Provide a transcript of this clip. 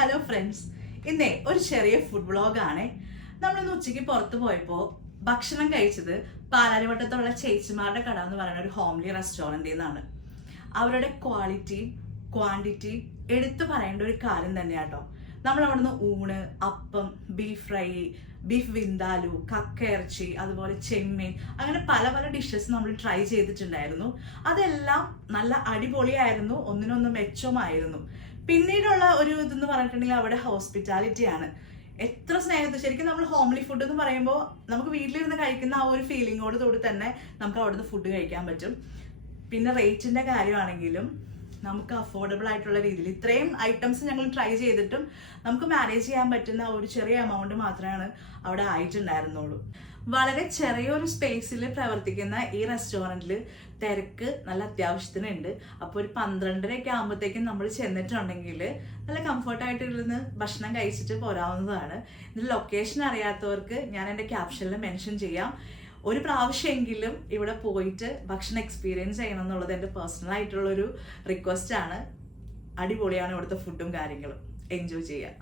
Hello friends, ഇന്നേ ഒരു ചെറിയ ഫുഡ് വ്ളോഗാണേ. നമ്മളിന്ന് ഉച്ചയ്ക്ക് പുറത്ത് പോയപ്പോൾ ഭക്ഷണം കഴിച്ചത് പാലാരിവട്ടത്തുള്ള ചേച്ചിമാരുടെ കട എന്ന് പറയുന്ന ഒരു ഹോംലി റെസ്റ്റോറൻറ്റിൽ നിന്നാണ്. അവരുടെ ക്വാളിറ്റിയും ക്വാണ്ടിറ്റിയും എടുത്തു പറയേണ്ട ഒരു കാര്യം തന്നെയാട്ടോ. നമ്മൾ അവിടുന്ന് ഊണ്, അപ്പം, ബീഫ് ഫ്രൈ, ബീഫ് വിന്താലു, കക്ക ഇറച്ചി, അതുപോലെ ചെമ്മീൻ, അങ്ങനെ പല പല ഡിഷസ് നമ്മൾ ട്രൈ ചെയ്തിട്ടുണ്ടായിരുന്നു. അതെല്ലാം നല്ല അടിപൊളിയായിരുന്നു, ഒന്നിനൊന്ന് മെച്ചമായിരുന്നു. പിന്നീടുള്ള ഒരു ഇതെന്ന് പറഞ്ഞിട്ടുണ്ടെങ്കിൽ അവിടെ ഹോസ്പിറ്റാലിറ്റിയാണ്. എത്ര സ്നേഹത്തിൽ, ശരിക്കും നമ്മൾ ഹോംലി ഫുഡ് എന്ന് പറയുമ്പോൾ നമുക്ക് വീട്ടിലിരുന്ന് കഴിക്കുന്ന ആ ഒരു ഫീലിങ്ങോട് കൂടി തന്നെ നമുക്ക് അവിടുന്ന് ഫുഡ് കഴിക്കാൻ പറ്റും. പിന്നെ റേറ്റിന്റെ കാര്യമാണെങ്കിലും നമുക്ക് അഫോർഡബിൾ ആയിട്ടുള്ള രീതിയിൽ ഇത്രയും ഐറ്റംസ് ഞങ്ങൾ ട്രൈ ചെയ്തിട്ടും നമുക്ക് മാനേജ് ചെയ്യാൻ പറ്റുന്ന ഒരു ചെറിയ എമൗണ്ട് മാത്രമാണ് അവിടെ ആയിട്ടുണ്ടായിരുന്നുള്ളൂ. വളരെ ചെറിയൊരു സ്പേസിൽ പ്രവർത്തിക്കുന്ന ഈ റെസ്റ്റോറൻറ്റിൽ തിരക്ക് നല്ല അത്യാവശ്യത്തിനുണ്ട്. അപ്പോൾ ഒരു 12:30 ആകുമ്പോഴത്തേക്കും നമ്മൾ ചെന്നിട്ടുണ്ടെങ്കിൽ നല്ല കംഫർട്ടായിട്ട് ഇരുന്ന് ഭക്ഷണം കഴിച്ചിട്ട് പോരാവുന്നതാണ്. ഇതിൻ്റെ ലൊക്കേഷൻ അറിയാത്തവർക്ക് ഞാൻ എൻ്റെ ക്യാപ്ഷനിൽ മെൻഷൻ ചെയ്യാം. ഒരു പ്രാവശ്യമെങ്കിലും ഇവിടെ പോയിട്ട് ഭക്ഷണം എക്സ്പീരിയൻസ് ചെയ്യണം എന്നുള്ളത് എൻ്റെ പേഴ്സണൽ ആയിട്ടുള്ളൊരു റിക്വസ്റ്റ് ആണ്. അടിപൊളിയാണ് ഇവിടുത്തെ ഫുഡും കാര്യങ്ങളും. എൻജോയ് ചെയ്യാം.